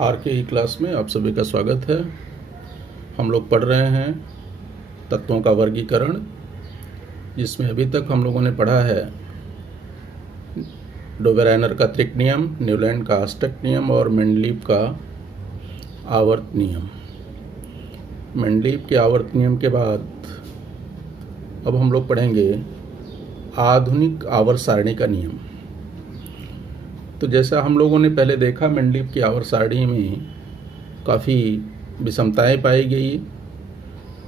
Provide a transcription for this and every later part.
Are के ई class में आप सभी का स्वागत है। हम लोग पढ़ रहे हैं तत्वों का वर्गीकरण, जिसमें अभी तक हम लोगों ने पढ़ा है डोबेराइनर का त्रिक नियम, न्यूलैंड का अष्टक नियम और मेंडलीव का आवर्त नियम। मेंडलीव के आवर्त नियम के बाद अब हम लोग पढ़ेंगे आधुनिक आवर्त सारणी का नियम। तो जैसा हम लोगों ने पहले देखा, मेंडलीव की आवर्त सारणी में काफ़ी विषमताएं पाई गई।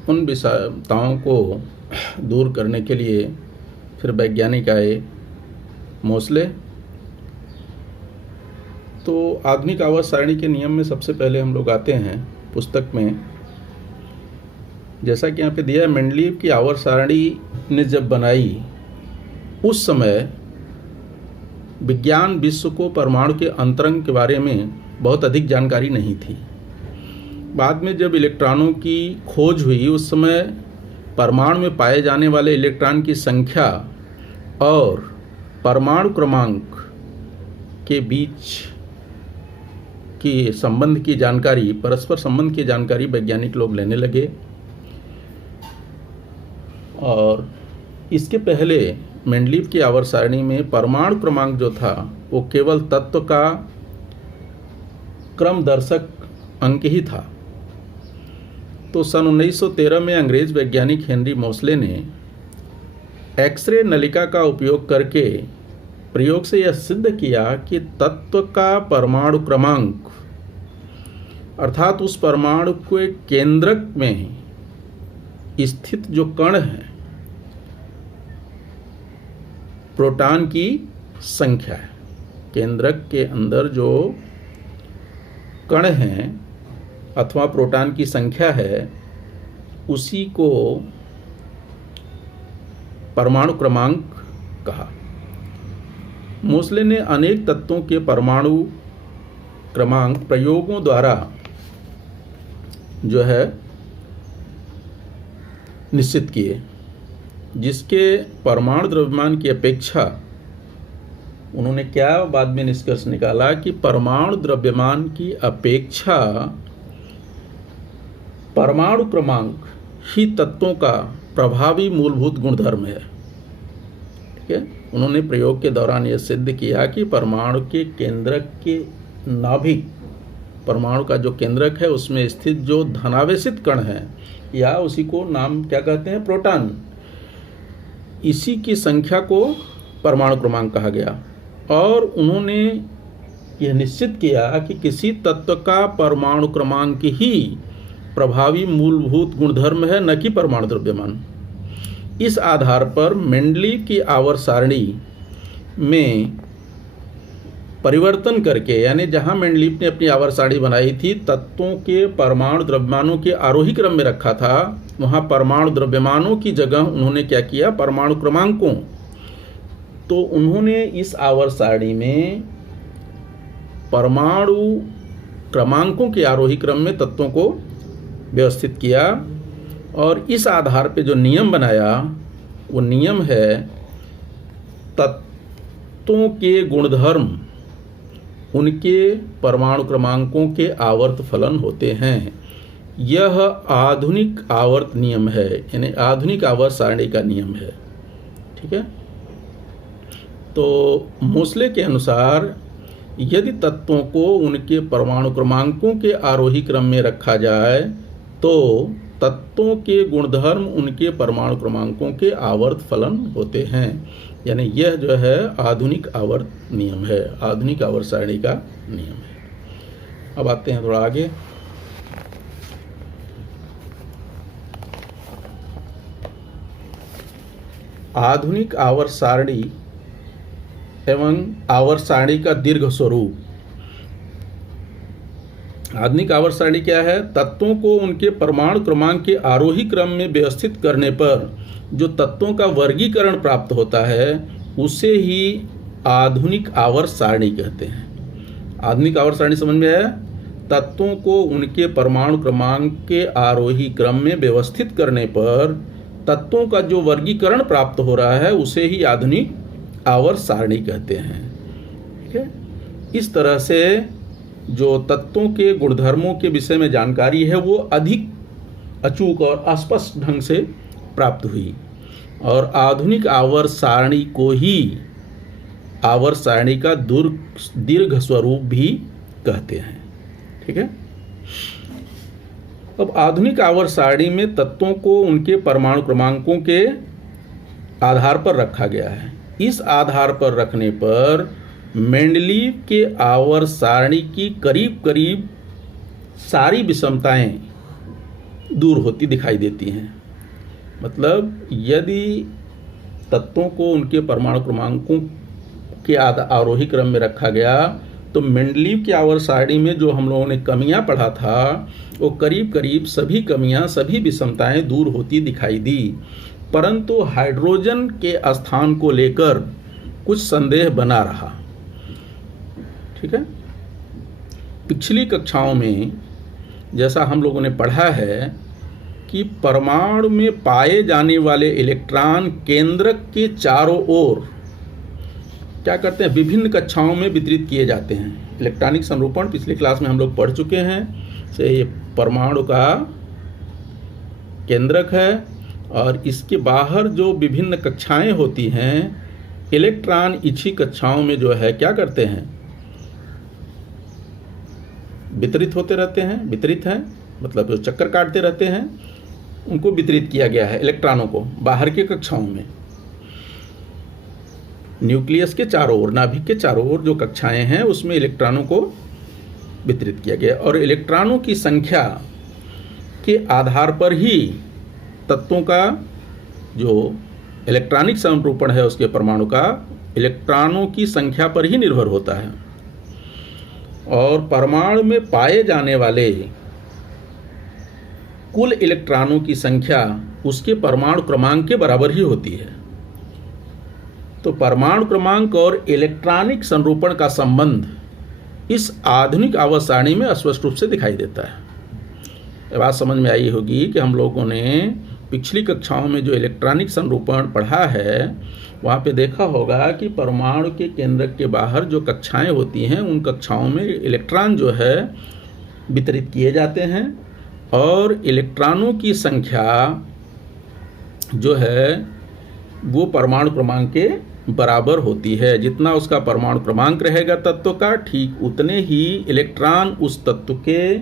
उन विषमताओं को दूर करने के लिए फिर वैज्ञानिक आए मोसले। तो आधुनिक आवर्त सारणी के नियम में सबसे पहले हम लोग आते हैं पुस्तक में, जैसा कि यहाँ पे दिया है। मेंडलीव की आवर्त सारणी ने जब बनाई, उस समय विज्ञान विश्व को परमाणु के अंतरंग के बारे में बहुत अधिक जानकारी नहीं थी। बाद में जब इलेक्ट्रॉनों की खोज हुई, उस समय परमाणु में पाए जाने वाले इलेक्ट्रॉन की संख्या और परमाणु क्रमांक के बीच की संबंध की जानकारी, परस्पर संबंध की जानकारी वैज्ञानिक लोग लेने लगे। और इसके पहले मेंडलीव की आवर्त सारणी में परमाणु क्रमांक जो था वो केवल तत्व का क्रमदर्शक अंक ही था। तो सन 1913 में अंग्रेज वैज्ञानिक हेनरी मोसले ने एक्सरे नलिका का उपयोग करके प्रयोग से यह सिद्ध किया कि तत्व का परमाणु क्रमांक, अर्थात उस परमाणु के केंद्रक में स्थित जो कण है, प्रोटॉन की संख्या है। केंद्रक के अंदर जो कण हैं अथवा प्रोटॉन की संख्या है, उसी को परमाणु क्रमांक कहा। मोसले ने अनेक तत्वों के परमाणु क्रमांक प्रयोगों द्वारा जो है निश्चित किए, जिसके परमाणु द्रव्यमान की अपेक्षा, उन्होंने क्या बाद में निष्कर्ष निकाला कि परमाणु द्रव्यमान की अपेक्षा परमाणु क्रमांक ही तत्वों का प्रभावी मूलभूत गुणधर्म है। ठीक है, उन्होंने प्रयोग के दौरान यह सिद्ध किया कि परमाणु के केंद्रक के नाभिक, परमाणु का जो केंद्रक है उसमें स्थित जो धनावेशित कण है, या उसी को नाम क्या कहते हैं, प्रोटॉन, इसी की संख्या को परमाणु क्रमांक कहा गया। और उन्होंने यह निश्चित किया कि किसी तत्व का परमाणु क्रमांक ही प्रभावी मूलभूत गुणधर्म है, न कि परमाणु द्रव्यमान। इस आधार पर मेंडलीव की आवर्त सारणी में परिवर्तन करके, यानी जहां मेंडलीव ने अपनी आवर्त सारणी बनाई थी, तत्वों के परमाणु द्रव्यमानों के आरोही क्रम में रखा था, वहां परमाणु द्रव्यमानों की जगह उन्होंने क्या किया, परमाणु क्रमांकों। तो उन्होंने इस आवर्त सारणी में परमाणु क्रमांकों के आरोही क्रम में तत्वों को व्यवस्थित किया। और इस आधार पे जो नियम बनाया, वो नियम है तत्वों के गुणधर्म उनके परमाणु क्रमांकों के आवर्त फलन होते हैं। यह आधुनिक आवर्त नियम है, यानी आधुनिक आवर्त सारणी का नियम है। ठीक है, तो मोसले के अनुसार यदि तत्वों को उनके परमाणु क्रमांकों के आरोही क्रम में रखा जाए, तो तत्वों के गुणधर्म उनके परमाणु क्रमांकों के आवर्त फलन होते हैं। यानी यह जो है आधुनिक आवर्त नियम है, आधुनिक आवर्त सारणी का नियम है। अब आते हैं थोड़ा आगे। आधुनिक आवर्त सारणी एवं आवर्त सारणी का दीर्घ स्वरूप। आधुनिक आवर्त सारणी क्या है? तत्वों को उनके परमाणु क्रमांक के आरोही क्रम में व्यवस्थित करने पर जो तत्वों का वर्गीकरण प्राप्त होता है, उसे ही आधुनिक आवर्त सारणी कहते हैं। आधुनिक आवर्त सारणी समझ में है? तत्वों को उनके परमाणु क्रमांक के आरोही क्रम में व्यवस्थित करने पर तत्वों का जो वर्गीकरण प्राप्त हो रहा है, उसे ही आधुनिक आवर्त सारणी कहते हैं। ठीक है, इस तरह से जो तत्वों के गुणधर्मों के विषय में जानकारी है वो अधिक अचूक और स्पष्ट ढंग से प्राप्त हुई, और आधुनिक आवर्त सारणी को ही आवर्त सारणी का दीर्घ स्वरूप भी कहते हैं। ठीक है। अब आधुनिक आवर्त सारणी में तत्वों को उनके परमाणु क्रमांकों के आधार पर रखा गया है। इस आधार पर रखने पर मेंडलीव के आवर्त सारणी की करीब करीब सारी विषमताएं दूर होती दिखाई देती हैं। मतलब यदि तत्वों को उनके परमाणु क्रमांकों के आरोही क्रम में रखा गया तो मेंडलीव की आवर्त सारणी में जो हम लोगों ने कमियां पढ़ा था वो करीब करीब सभी कमियां, सभी विषमताएं दूर होती दिखाई दी। परंतु हाइड्रोजन के स्थान को लेकर कुछ संदेह बना रहा। ठीक है। पिछली कक्षाओं में जैसा हम लोगों ने पढ़ा है कि परमाणु में पाए जाने वाले इलेक्ट्रॉन केंद्रक के चारों ओर क्या करते हैं, विभिन्न कक्षाओं में वितरित किए जाते हैं। इलेक्ट्रॉनिक संरूपण पिछली क्लास में हम लोग पढ़ चुके हैं। से ये परमाणु का केंद्रक है और इसके बाहर जो विभिन्न कक्षाएं होती हैं, इलेक्ट्रॉन इच्छी कक्षाओं में जो है क्या करते हैं, वितरित होते रहते हैं। वितरित हैं मतलब जो चक्कर काटते रहते हैं, उनको वितरित किया गया है इलेक्ट्रॉनों को बाहर की कक्षाओं में। न्यूक्लियस के चारों ओर, नाभिक के चारों ओर जो कक्षाएं हैं उसमें इलेक्ट्रॉनों को वितरित किया गया, और इलेक्ट्रॉनों की संख्या के आधार पर ही तत्वों का जो इलेक्ट्रॉनिक संरूपण है उसके परमाणु का इलेक्ट्रॉनों की संख्या पर ही निर्भर होता है। और परमाणु में पाए जाने वाले कुल इलेक्ट्रॉनों की संख्या उसके परमाणु क्रमांक के बराबर ही होती है। तो परमाणु क्रमांक और इलेक्ट्रॉनिक संरूपण का संबंध इस आधुनिक आवर्त सारणी में स्पष्ट रूप से दिखाई देता है। ये बात समझ में आई होगी कि हम लोगों ने पिछली कक्षाओं में जो इलेक्ट्रॉनिक संरूपण पढ़ा है वहाँ पे देखा होगा कि परमाणु के केंद्रक के बाहर जो कक्षाएं होती हैं उन कक्षाओं में इलेक्ट्रॉन जो है वितरित किए जाते हैं, और इलेक्ट्रॉनों की संख्या जो है वो परमाणु क्रमांक के बराबर होती है। जितना उसका परमाणु क्रमांक रहेगा तत्व का, ठीक उतने ही इलेक्ट्रॉन उस तत्व के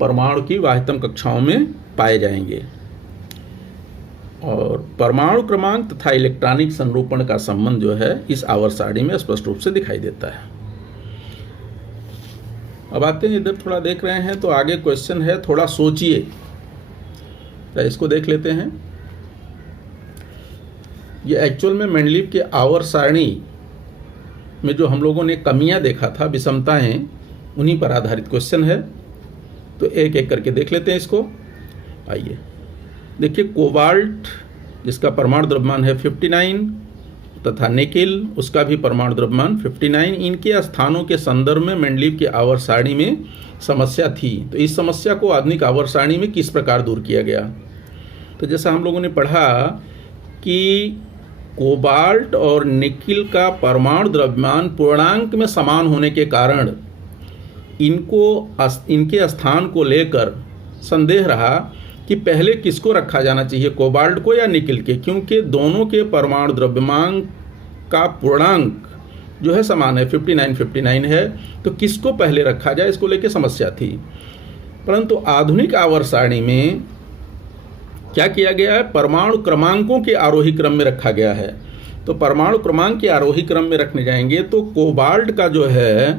परमाणु की बाह्यतम कक्षाओं में पाए जाएंगे। और परमाणु क्रमांक तथा इलेक्ट्रॉनिक संरूपण का संबंध जो है इस आवर्त सारणी में स्पष्ट रूप से दिखाई देता है। अब आते हैं इधर, थोड़ा देख रहे हैं तो आगे क्वेश्चन है, थोड़ा सोचिए, तो इसको देख लेते हैं। ये एक्चुअल में मेंडलीव के आवर्त सारणी में जो हम लोगों ने कमियां देखा था, विषमताएं, उन्हीं पर आधारित क्वेश्चन है। तो एक एक करके देख लेते हैं इसको। आइए देखिए, कोबाल्ट जिसका परमाणु द्रव्यमान है 59 तथा निकेल उसका भी परमाणु द्रव्यमान 59, इनके स्थानों के संदर्भ में मेंडलीव के आवर्त सारणी में समस्या थी। तो इस समस्या को आधुनिक आवर्त सारणी में किस प्रकार दूर किया गया? तो जैसा हम लोगों ने पढ़ा कि कोबाल्ट और निकेल का परमाणु द्रव्यमान पूर्णांक में समान होने के कारण इनके स्थान को लेकर संदेह रहा कि पहले किसको रखा जाना चाहिए, कोबाल्ट को या निकेल के, क्योंकि दोनों के परमाणु द्रव्यमान का पूर्णांक जो है समान है, 59 है, तो किसको पहले रखा जाए इसको लेकर समस्या थी। परंतु आधुनिक आवर्त सारणी में क्या किया गया है, परमाणु क्रमांकों के आरोही क्रम में रखा गया है। तो परमाणु क्रमांक के आरोही क्रम में रखने जाएंगे तो कोबाल्ट का जो है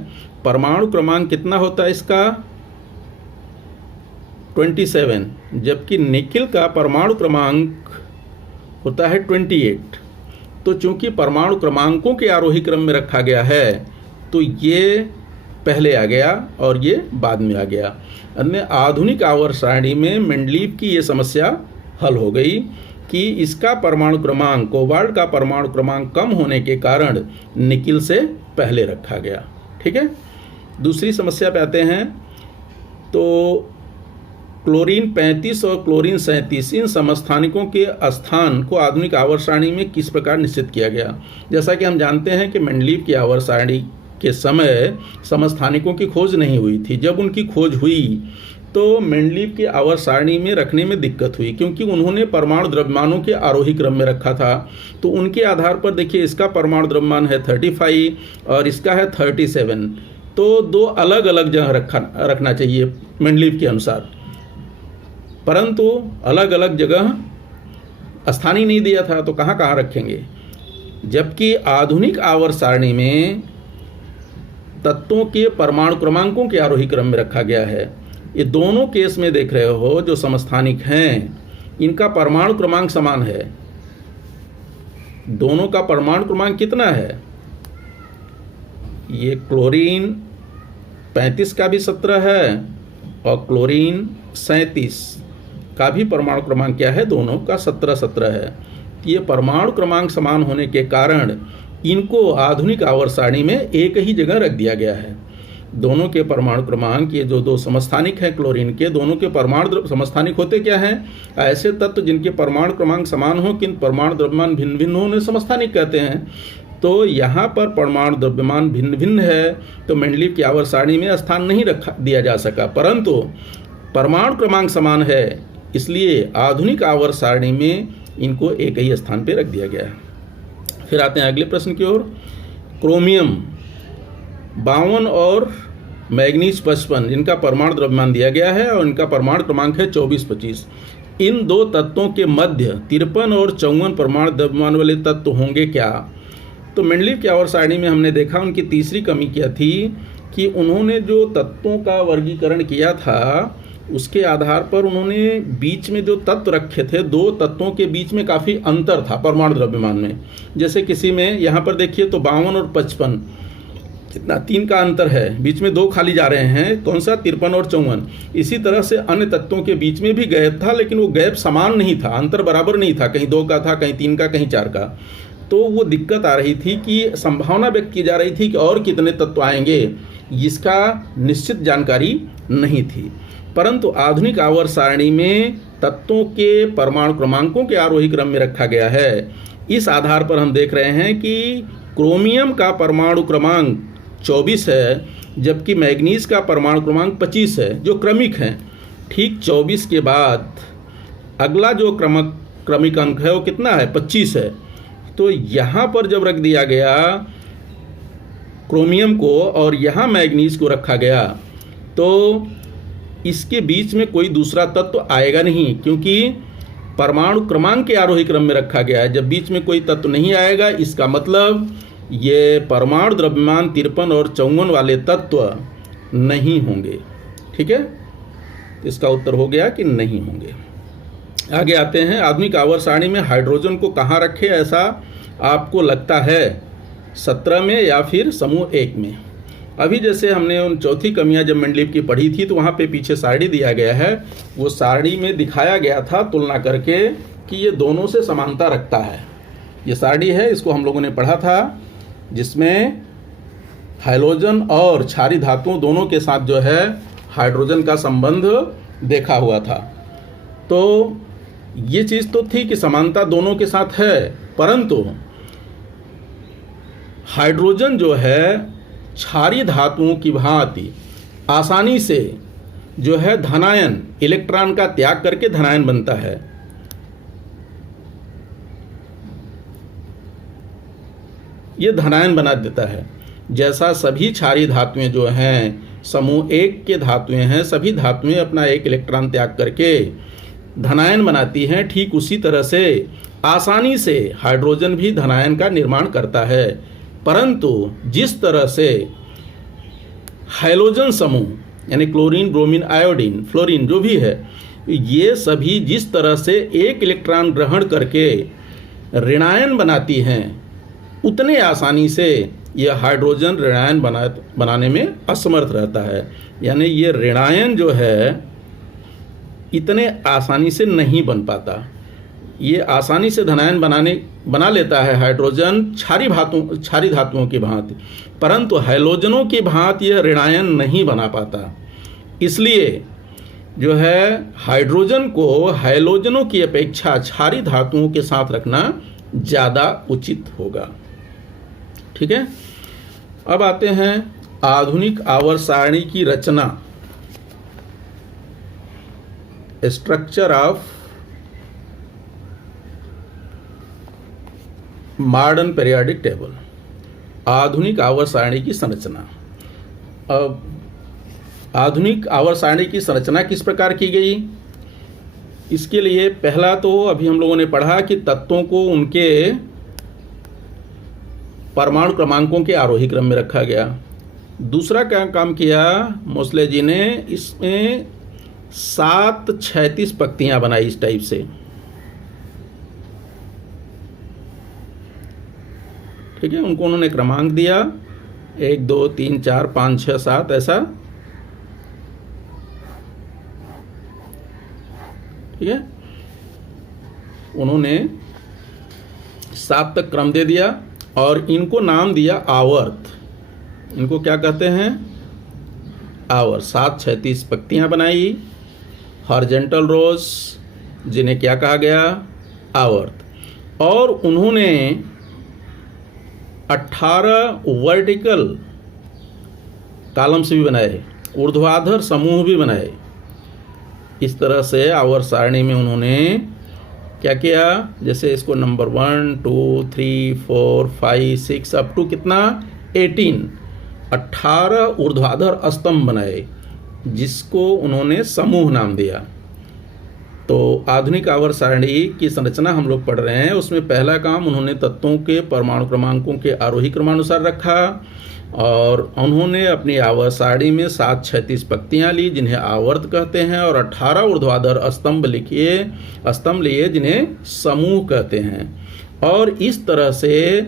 परमाणु क्रमांक कितना होता है इसका 27, जबकि निकेल का परमाणु क्रमांक होता है 28। तो चूंकि परमाणु क्रमांकों के आरोही क्रम में रखा गया है तो ये पहले आ गया और ये बाद में आ गया। अन्य आधुनिक आवर्त सारणी में मेंडलीव की ये समस्या हल हो गई कि इसका परमाणु क्रमांक, कोबाल्ट का परमाणु क्रमांक कम होने के कारण निकेल से पहले रखा गया। ठीक है, दूसरी समस्या पे आते हैं। तो क्लोरीन 35 और क्लोरीन 37 इन समस्थानिकों के स्थान को आधुनिक आवर्त सारणी में किस प्रकार निश्चित किया गया? जैसा कि हम जानते हैं कि मेंडलीव की आवर्त सारणी के समय समस्थानिकों की खोज नहीं हुई थी। जब उनकी खोज हुई तो मेंडलीव के आवर्त सारणी में रखने में दिक्कत हुई, क्योंकि उन्होंने परमाणु द्रव्यमानों के आरोही क्रम में रखा था। तो उनके आधार पर देखिए, इसका परमाणु द्रव्यमान है 35 और इसका है 37, तो दो अलग अलग जगह रखना चाहिए मेंडलीव के अनुसार, परंतु अलग अलग जगह स्थान ही नहीं दिया था, तो कहाँ कहाँ रखेंगे। जबकि आधुनिक आवर्त सारणी में तत्वों के परमाणु क्रमांकों के आरोही क्रम में रखा गया है। ये दोनों केस में देख रहे हो, जो समस्थानिक हैं इनका परमाणु क्रमांक समान है। दोनों का परमाणु क्रमांक कितना है, ये क्लोरीन 35 का भी 17 है और क्लोरीन 37 का भी परमाणु क्रमांक क्या है, दोनों का 17 है। ये परमाणु क्रमांक समान होने के कारण इनको आधुनिक आवर्त सारणी में एक ही जगह रख दिया गया है। दोनों के परमाणु क्रमांक, ये जो दो समस्थानिक हैं क्लोरीन के, दोनों के परमाणु समस्थानिक होते क्या हैं, ऐसे तत्व जिनके परमाणु क्रमांक समान हो किंतु परमाणु द्रव्यमान भिन्न भिन्न हो उन्हें समस्थानिक कहते हैं। तो यहाँ पर परमाणु द्रव्यमान भिन्न भिन्न है, तो मेंडलीव की आवर्त सारणी में स्थान नहीं रखा दिया जा सका, परंतु परमाणु क्रमांक समान है, इसलिए आधुनिक आवर्त सारणी में इनको एक ही स्थान पर रख दिया गया है। फिर आते हैं अगले प्रश्न की ओर। क्रोमियम 52 और मैग्नीज 55, इनका परमाणु द्रव्यमान दिया गया है और इनका परमाणु क्रमांक है 24-25। इन दो तत्वों के मध्य 53 और 54 परमाणु द्रव्यमान वाले तत्व होंगे क्या। तो मेंडलीव की आवर्त सारणी में हमने देखा उनकी तीसरी कमी क्या थी कि उन्होंने जो तत्वों का वर्गीकरण किया था उसके आधार पर उन्होंने बीच में जो तत्व रखे थे, दो तत्वों के बीच में काफ़ी अंतर था परमाणु द्रव्यमान में। जैसे किसी में यहाँ पर देखिए तो 52 और 55 कितना 3 का अंतर है, बीच में 2 खाली जा रहे हैं, कौन सा 53 और 54। इसी तरह से अन्य तत्वों के बीच में भी गैप था, लेकिन वो गैप समान नहीं था, अंतर बराबर नहीं था, कहीं 2 का था, कहीं 3 का, कहीं 4 का। तो वो दिक्कत आ रही थी कि संभावना व्यक्त की जा रही थी कि और कितने तत्व आएंगे, इसका निश्चित जानकारी नहीं थी। परंतु आधुनिक आवर्त सारणी में तत्वों के परमाणु क्रमांकों के आरोही क्रम में रखा गया है। इस आधार पर हम देख रहे हैं कि क्रोमियम का परमाणु क्रमांक 24 है, जबकि मैग्नीज का परमाणु क्रमांक 25 है, जो क्रमिक हैं। ठीक 24 के बाद अगला जो क्रमिक अंक है वो कितना है, 25 है। तो यहाँ पर जब रख दिया गया क्रोमियम को और यहाँ मैग्नीज को रखा गया, तो इसके बीच में कोई दूसरा तत्व आएगा नहीं, क्योंकि परमाणु क्रमांक के आरोही क्रम में रखा गया है। जब बीच में कोई तत्व नहीं आएगा, इसका मतलब ये परमाणु द्रव्यमान 53 और 54 वाले तत्व नहीं होंगे। ठीक है, तो इसका उत्तर हो गया कि नहीं होंगे। आगे आते हैं, आधुनिक आवर्त सारणी में हाइड्रोजन को कहाँ रखें, ऐसा आपको लगता है 17 में या फिर समूह 1 में। अभी जैसे हमने उन चौथी कमियां जब मेंडलीव की पढ़ी थी, तो वहाँ पे पीछे सारणी दिया गया है, वो सारणी में दिखाया गया था तुलना करके कि ये दोनों से समानता रखता है। ये सारणी है, इसको हम लोगों ने पढ़ा था, जिसमें हाइड्रोजन और क्षारीय धातुओं दोनों के साथ जो है हाइड्रोजन का संबंध देखा हुआ था। तो ये चीज़ तो थी कि समानता दोनों के साथ है, परंतु हाइड्रोजन जो है क्षारीय धातुओं की भांति आसानी से जो है धनायन, इलेक्ट्रॉन का त्याग करके धनायन बनता है। ये धनायन बना देता है। जैसा सभी क्षारीय धातुएं जो हैं समूह 1 के धातुएं हैं, सभी धातुएं अपना एक इलेक्ट्रॉन त्याग करके धनायन बनाती हैं, ठीक उसी तरह से आसानी से हाइड्रोजन भी धनायन का निर्माण करता है। परंतु जिस तरह से हैलोजन समूह यानी क्लोरीन, ब्रोमीन, आयोडीन, फ्लोरीन जो भी है, ये सभी जिस तरह से एक इलेक्ट्रॉन ग्रहण करके ऋणायन बनाती हैं, उतने आसानी से यह हाइड्रोजन ऋणायन बनाने में असमर्थ रहता है। यानी ये ऋणायन जो है इतने आसानी से नहीं बन पाता। ये आसानी से धनायन बना लेता है हाइड्रोजन क्षारीय धातुओं की भांति, परंतु हैलोजनों की भांति यह ऋणायन नहीं बना पाता। इसलिए जो है हाइड्रोजन को हैलोजनों की अपेक्षा क्षारीय धातुओं के साथ रखना ज़्यादा उचित होगा। ठीक है, अब आते हैं आधुनिक आवर्त सारणी की रचना, structure of modern periodic table. आधुनिक आवर्त सारणी की संरचना। अब आधुनिक आवर्त सारणी की संरचना किस प्रकार की गई? इसके लिए पहला तो अभी हम लोगों ने पढ़ा कि तत्वों को उनके परमाणु क्रमांकों के आरोही क्रम में रखा गया। दूसरा क्या काम किया मोसले जी ने, इसमें 7 क्षैतिज पंक्तियां बनाई इस टाइप से, ठीक है। उनको उन्होंने क्रमांक दिया 1 2 3 4 5 6 7 ऐसा, ठीक है। उन्होंने 7 तक क्रम दे दिया और इनको नाम दिया आवर्त। इनको क्या कहते हैं? आवर्त। 7 क्षैतिज पंक्तियां बनाई, हॉरिजॉन्टल रोज, जिन्हें क्या कहा गया? आवर्त। और उन्होंने 18 वर्टिकल कॉलम्स भी बनाए, ऊर्ध्वाधर समूह भी बनाए। इस तरह से आवर्त सारणी में उन्होंने क्या किया, जैसे इसको नंबर 1 2 3 4 5 6 अप टू कितना 18 ऊर्ध्वाधर स्तंभ बनाए, जिसको उन्होंने समूह नाम दिया। तो आधुनिक आवर्त सारणी की संरचना हम लोग पढ़ रहे हैं, उसमें पहला काम उन्होंने तत्वों के परमाणु क्रमांकों के आरोही क्रमानुसार रखा और उन्होंने अपनी आवर्त सारणी में 7 क्षैतिज पंक्तियां ली जिन्हें आवर्त कहते हैं और 18 ऊर्ध्वाधर स्तंभ लिए जिन्हें समूह कहते हैं। और इस तरह से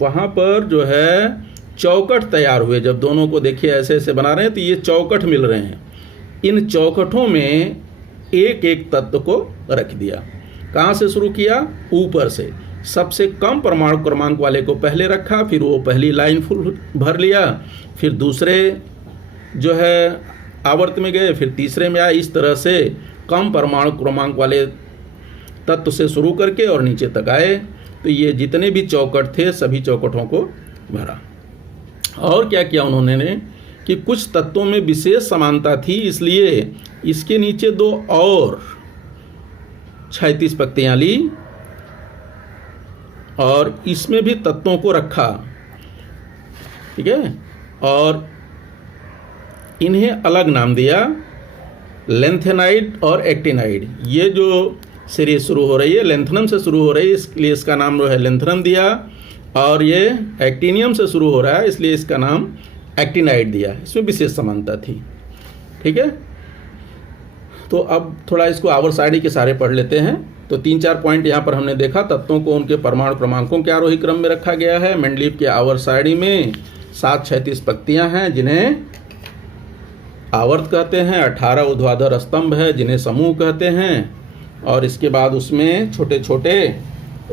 वहाँ पर जो है चौकट तैयार हुए। जब दोनों को देखिए ऐसे ऐसे बना रहे हैं तो ये चौकट मिल रहे हैं। इन चौकटों में एक एक तत्व को रख दिया। कहाँ से शुरू किया? ऊपर से। सबसे कम परमाणु क्रमांक वाले को पहले रखा, फिर वो पहली लाइन फुल भर लिया, फिर दूसरे जो है आवर्त में गए, फिर तीसरे में आए। इस तरह से कम परमाणु क्रमांक वाले तत्व से शुरू करके और नीचे तक आए। तो ये जितने भी चौकट थे सभी चौकटों को भरा। और क्या किया उन्होंने कि कुछ तत्वों में विशेष समानता थी, इसलिए इसके नीचे 2 और क्षैतिज पंक्तियां ली और इसमें भी तत्वों को रखा, ठीक है। और इन्हें अलग नाम दिया, लेंथेनाइड और एक्टिनाइड। ये जो सीरीज शुरू हो रही है लेंथनम से शुरू हो रही है, इसलिए इसका नाम जो है लेंथनम दिया। और ये एक्टिनियम से शुरू हो रहा है, इसलिए इसका नाम एक्टिनाइड दिया। इसमें विशेष समानता थी, ठीक है। तो अब थोड़ा इसको आवर्त सारणी के सारे पढ़ लेते हैं। तो 3-4 पॉइंट यहाँ पर हमने देखा। तत्वों को उनके परमाणु क्रमांकों के आरोही क्रम में रखा गया है। मेंडलीव के आवर्त सारणी में 7 क्षैतिज पंक्तियां हैं जिन्हें आवर्त कहते हैं, 18 ऊर्ध्वाधर स्तंभ है जिन्हें समूह कहते हैं। और इसके बाद उसमें छोटे छोटे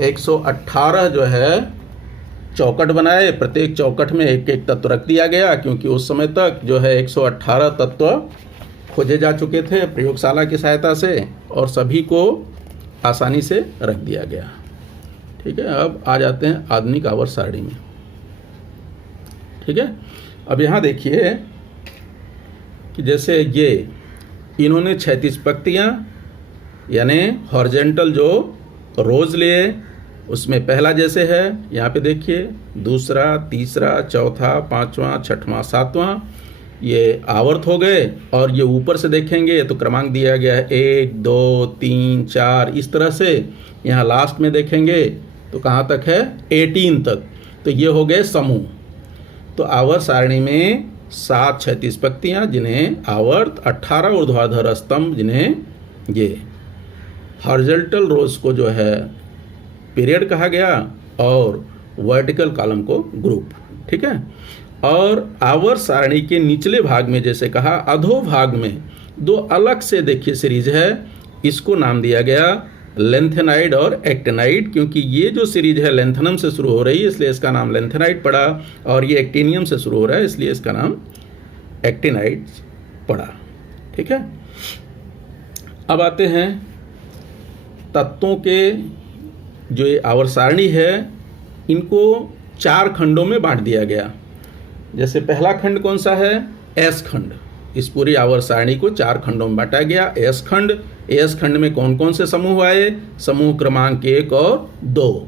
118 जो है चौकट बनाए, प्रत्येक चौकट में एक एक तत्व रख दिया गया, क्योंकि उस समय तक जो है 118 तत्व खोजे जा चुके थे प्रयोगशाला की सहायता से और सभी को आसानी से रख दिया गया, ठीक है। अब आ जाते हैं आधुनिक आवर्त सारणी में, ठीक है। अब यहाँ देखिए कि जैसे ये इन्होंने क्षैतिज पंक्तियाँ यानी हॉरिजॉन्टल जो रोज लिए, उसमें पहला जैसे है यहाँ पे देखिए, दूसरा, तीसरा, चौथा, पांचवा, छठवां, सातवां, ये आवर्त हो गए। और ये ऊपर से देखेंगे तो क्रमांक दिया गया है 1 2 3 4 इस तरह से। यहाँ लास्ट में देखेंगे तो कहाँ तक है? 18 तक। तो ये हो गए समूह। तो आवर्त सारणी में 7 क्षैतिज पंक्तियाँ जिन्हें आवर्त, 18 ऊर्ध्वाधर स्तंभ जिन्हें ये हॉरिजॉन्टल रोज को जो है पीरियड कहा गया और वर्टिकल कॉलम को ग्रुप, ठीक है। और आवर्त सारणी के निचले भाग में जैसे कहा, अधो भाग में 2 अलग से देखिए सीरीज है, इसको नाम दिया गया लेंथेनाइड और एक्टिनाइड, क्योंकि ये जो सीरीज है लेंथनम से शुरू हो रही है इसलिए इसका नाम लेंथेनाइड पड़ा, और ये एक्टिनियम से शुरू हो रहा है इसलिए इसका नाम एक्टिनाइड पड़ा, ठीक है। अब आते हैं तत्वों के जो ये आवर्त सारणी है, इनको 4 खंडों में बांट दिया गया। जैसे पहला खंड कौन सा है, एस खंड। इस पूरी आवर्त सारणी को 4 खंडों में बांटा गया। एस खंड, एस खंड में कौन कौन से समूह आए, समूह क्रमांक 1 और 2।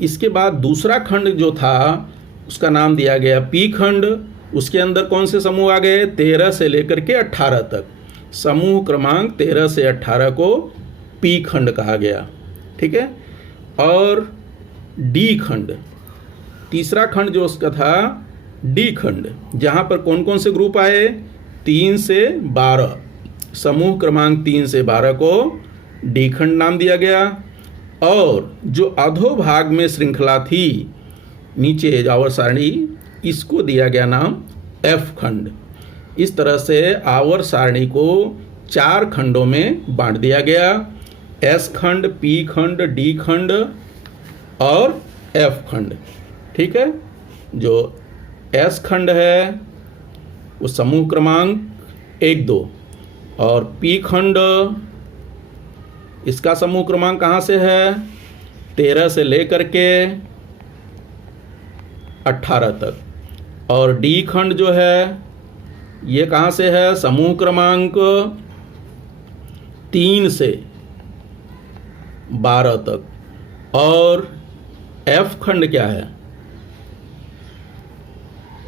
इसके बाद दूसरा खंड जो था उसका नाम दिया गया पी खंड। उसके अंदर कौन से समूह आ गए, 13 से लेकर के 18 तक। समूह क्रमांक 13 से 18 को पी खंड कहा गया, ठीक है। और डी खंड, तीसरा खंड जो उसका था डी खंड, जहाँ पर कौन कौन से ग्रुप आए, 3 से 12। समूह क्रमांक 3 से 12 को डी खंड नाम दिया गया। और जो अधोभाग में श्रृंखला थी नीचे आवर्त सारणी, इसको दिया गया नाम एफ खंड। इस तरह से आवर्त सारणी को 4 खंडों में बांट दिया गया, एस खंड, पी खंड, डी खंड और एफ खंड, ठीक है। जो एस खंड है वो समूह क्रमांक 1, 2 और पी खंड, इसका समूह क्रमांक कहाँ से है, 13 से लेकर के 18 तक। और डी खंड जो है ये कहाँ से है, समूह क्रमांक 3 से 12 तक। और एफ खंड क्या है,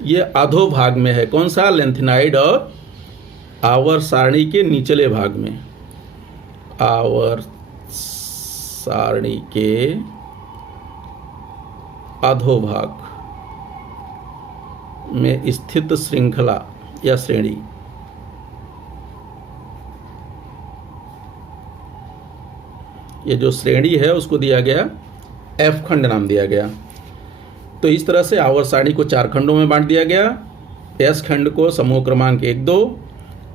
ये अधोभाग में है, कौन सा, लेंथेनाइड और आवर्त सारणी के निचले भाग में, आवर्त सारणी के अधोभाग में स्थित श्रृंखला या श्रेणी। ये जो श्रेणी है उसको दिया गया एफ खंड नाम दिया गया। तो इस तरह से आवर्त सारणी को 4 खंडों में बांट दिया गया। एस खंड को समूह क्रमांक 1, 2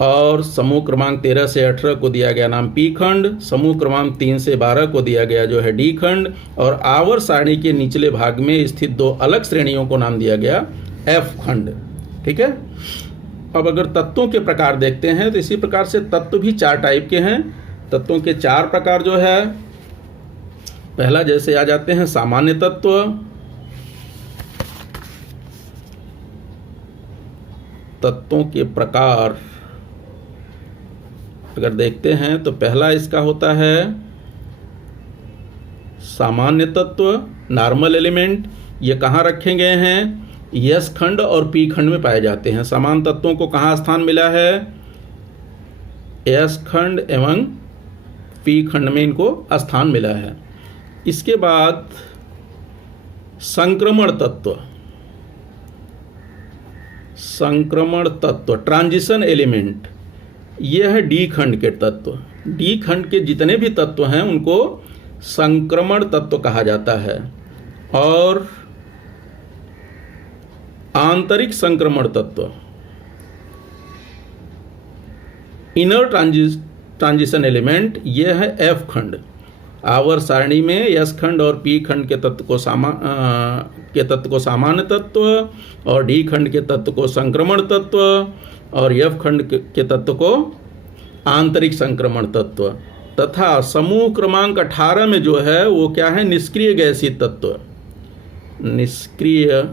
और समूह क्रमांक 13 से 18 को दिया गया नाम पी खंड। समूह क्रमांक 3 से 12 को दिया गया जो है डी खंड। और आवर्त सारणी के निचले भाग में स्थित 2 अलग श्रेणियों को नाम दिया गया एफ खंड, ठीक है। अब अगर तत्वों के प्रकार देखते हैं तो इसी प्रकार से तत्व भी 4 टाइप के हैं। तत्वों के 4 प्रकार जो है, पहला जैसे आ जाते हैं सामान्य तत्व, तत्वों के प्रकार अगर देखते हैं तो पहला इसका होता है सामान्य तत्व, नॉर्मल एलिमेंट। ये कहाँ रखे गए हैं, एस खंड और पी खंड में पाए जाते हैं। समान तत्वों को कहाँ स्थान मिला है, एस खंड एवं पी खंड में इनको स्थान मिला है। इसके बाद संक्रमण तत्व, संक्रमण तत्व ट्रांजिशन एलिमेंट, यह है डी खंड के तत्व। डी खंड के जितने भी तत्व हैं उनको संक्रमण तत्व कहा जाता है। और आंतरिक संक्रमण तत्व, इनर ट्रांजिशन एलिमेंट, यह है एफ खंड। आवर्त सारणी में एस खंड और पी खंड के तत्व को सामान्य तत्व और डी खंड के तत्व को संक्रमण तत्व और एफ खंड के तत्व को आंतरिक संक्रमण तत्व। तथा समूह क्रमांक 18 में जो है वो क्या है, निष्क्रिय गैसीय तत्व, निष्क्रिय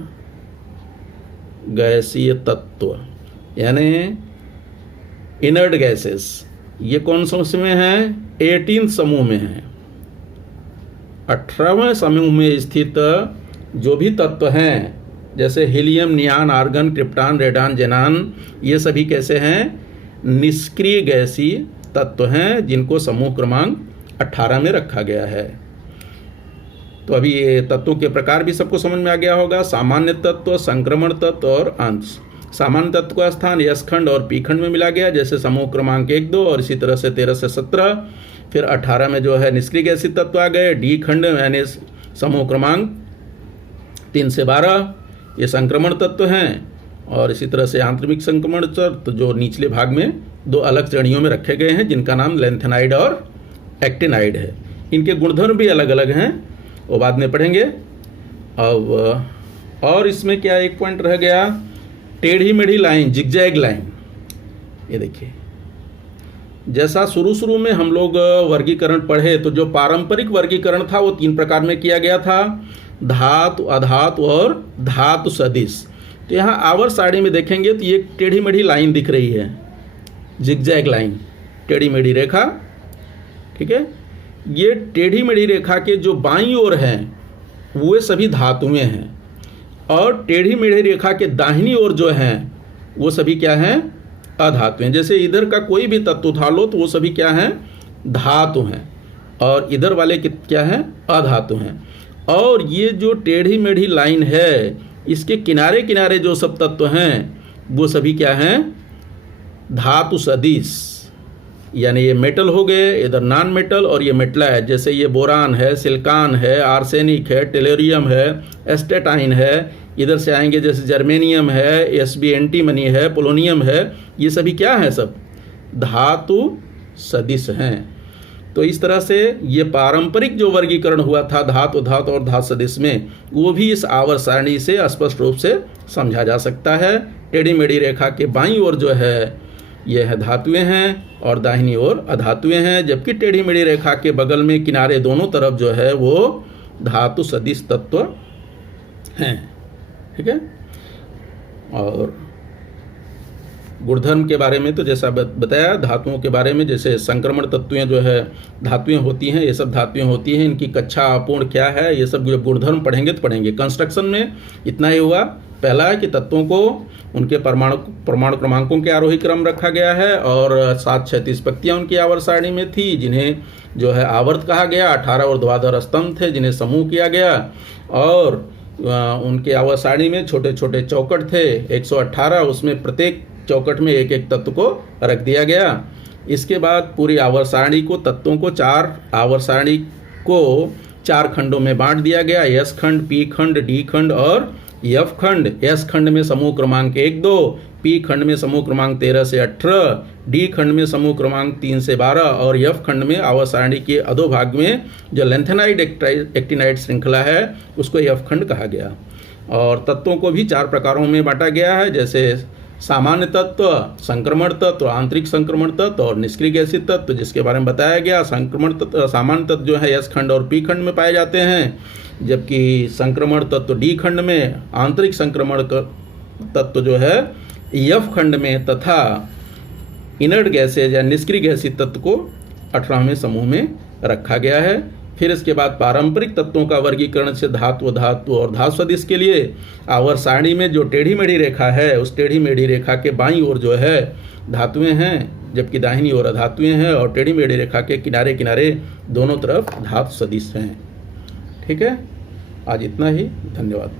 गैसीय तत्व यानी इनर्ट गैसेस। ये कौन सा उसमें है, 18 समूह में है। 18वें समूह में स्थित जो भी तत्व हैं जैसे हीलियम, नियान, आर्गन, क्रिप्टॉन, रेडॉन, जेनान, ये सभी कैसे हैं, निष्क्रिय गैसीय तत्व हैं जिनको समूह क्रमांक 18 में रखा गया है। तो अभी ये तत्वों के प्रकार भी सबको समझ में आ गया होगा। सामान्य तत्व, संक्रमण तत्व और अंश। सामान्य तत्व का स्थान एस खंड और पी खंड में मिला गया, जैसे समूह क्रमांक 1, 2 और इसी तरह से 13 से 17। फिर 18 में जो है निष्क्रिय गैसीय तत्व आ गए। डी खंड यानी समूह क्रमांक 3 से 12, ये संक्रमण तत्व हैं। और इसी तरह से आंतरिक संक्रमण तत्व जो निचले भाग में 2 अलग श्रेणियों में रखे गए हैं जिनका नाम लेंथेनाइड और एक्टिनाइड है। इनके गुणधर्म भी अलग अलग हैं, वो बाद में पढ़ेंगे। अब और इसमें क्या एक पॉइंट रह गया, टेढ़ी मेढ़ी लाइन, जिगजैग लाइन। ये देखिए, जैसा शुरू में हम लोग वर्गीकरण पढ़े तो जो पारंपरिक वर्गीकरण था वो 3 प्रकार में किया गया था, धातु, अधातु और धातु सदिश। तो यहाँ आवर्त सारणी में देखेंगे तो ये टेढ़ी मेढ़ी लाइन दिख रही है, जिगजैग लाइन, टेढ़ी मेढ़ी रेखा, ठीक है। ये टेढ़ी मेढ़ी रेखा के जो बाईं ओर हैं वो सभी धातुएं हैं, और टेढ़ी मेढ़ी रेखा के दाहिनी ओर जो हैं वो सभी क्या हैं, अधातु हैं। जैसे इधर का कोई भी तत्व उठा लो तो वो सभी क्या हैं, धातु हैं, और इधर वाले क्या हैं, अधातु हैं। और ये जो टेढ़ी मेढ़ी लाइन है, इसके किनारे किनारे जो सब तत्व हैं वो सभी क्या हैं, धातु सदिश, यानी ये मेटल हो गए, इधर नॉन मेटल और ये मेटलाइट। जैसे ये बोरान है, सिलिकॉन है, आर्सेनिक है, टेलोरियम है, एस्टेटाइन है, इधर से आएंगे जैसे जर्मेनियम है, एसबी एंटीमनी है, पोलोनियम है, ये सभी क्या हैं, सब धातु सदिश हैं। तो इस तरह से ये पारंपरिक जो वर्गीकरण हुआ था धातु और धातु सदिश में, वो भी इस आवर्त सारणी से स्पष्ट रूप से समझा जा सकता है। टेढ़ी मेढ़ी रेखा के बाईं ओर जो है ये है धातुएं हैं और दाहिनी ओर अधातुएं हैं, जबकि टेढ़ी मेढ़ी रेखा के बगल में किनारे दोनों तरफ जो है वो धातु सदिश तत्व हैं, ठीक है। और गुणधर्म के बारे में तो जैसा बताया, धातुओं के बारे में जैसे संक्रमण तत्वें जो है धातुएं होती हैं, ये सब धातुएं होती हैं, इनकी कक्षा अपूर्ण क्या है, ये सब जब गुणधर्म पढ़ेंगे तो पढ़ेंगे। कंस्ट्रक्शन में इतना ही हुआ। पहला है कि तत्वों को उनके परमाणु क्रमांकों के आरोही क्रम रखा गया है, और 7 क्षैतिज पंक्तियाँ उनकी आवर्त सारणी में थी, जिन्हें जो है आवर्त कहा गया। 18 ऊर्ध्वाधर स्तंभ थे जिन्हें समूह किया गया, और उनके आवर्त सारणी में छोटे छोटे चौकट थे 118, उसमें प्रत्येक चौकट में एक एक तत्व को रख दिया गया। इसके बाद पूरी आवर्त सारणी को, तत्वों को, 4 आवर्त सारणी को 4 खंडों में बांट दिया गया, एस खंड, पी खंड, डी खंड और एफ खंड। एस खंड में समूह क्रमांक 1, 2, पी खंड में समूह क्रमांक 13 से 18, डी खंड में समूह क्रमांक 3 से 12, और एफ खंड में आवर्त सारणी के अधोभाग में जो लेंथेनाइड एक्टिनाइड श्रृंखला है उसको एफ खंड कहा गया। और तत्वों को भी 4 प्रकारों में बांटा गया है, जैसे सामान्य तत्व, संक्रमण तत्व, आंतरिक संक्रमण तत्व और निष्क्रिय गैसीय तत्व, जिसके बारे में बताया गया। संक्रमण तत्व, सामान्य तत्व जो है एस खंड और पी खंड में पाए जाते हैं, जबकि संक्रमण तत्व डी खंड में, आंतरिक संक्रमण तत्व जो है एफ खंड में, तथा इनर्ट गैसेज या निष्क्रिय गैसीय तत्व को 18वें समूह में रखा गया है। फिर इसके बाद पारंपरिक तत्वों का वर्गीकरण से धातु और धातु सदिश के लिए आवर्त सारणी में जो टेढ़ी मेढ़ी रेखा है, उस टेढ़ी मेढ़ी रेखा के बाईं ओर जो है धातुएं हैं, जबकि दाहिनी ओर अधातुएं हैं, और टेढ़ी मेढ़ी रेखा के किनारे किनारे दोनों तरफ धातु सदिश हैं। ठीक है, आज इतना ही, धन्यवाद।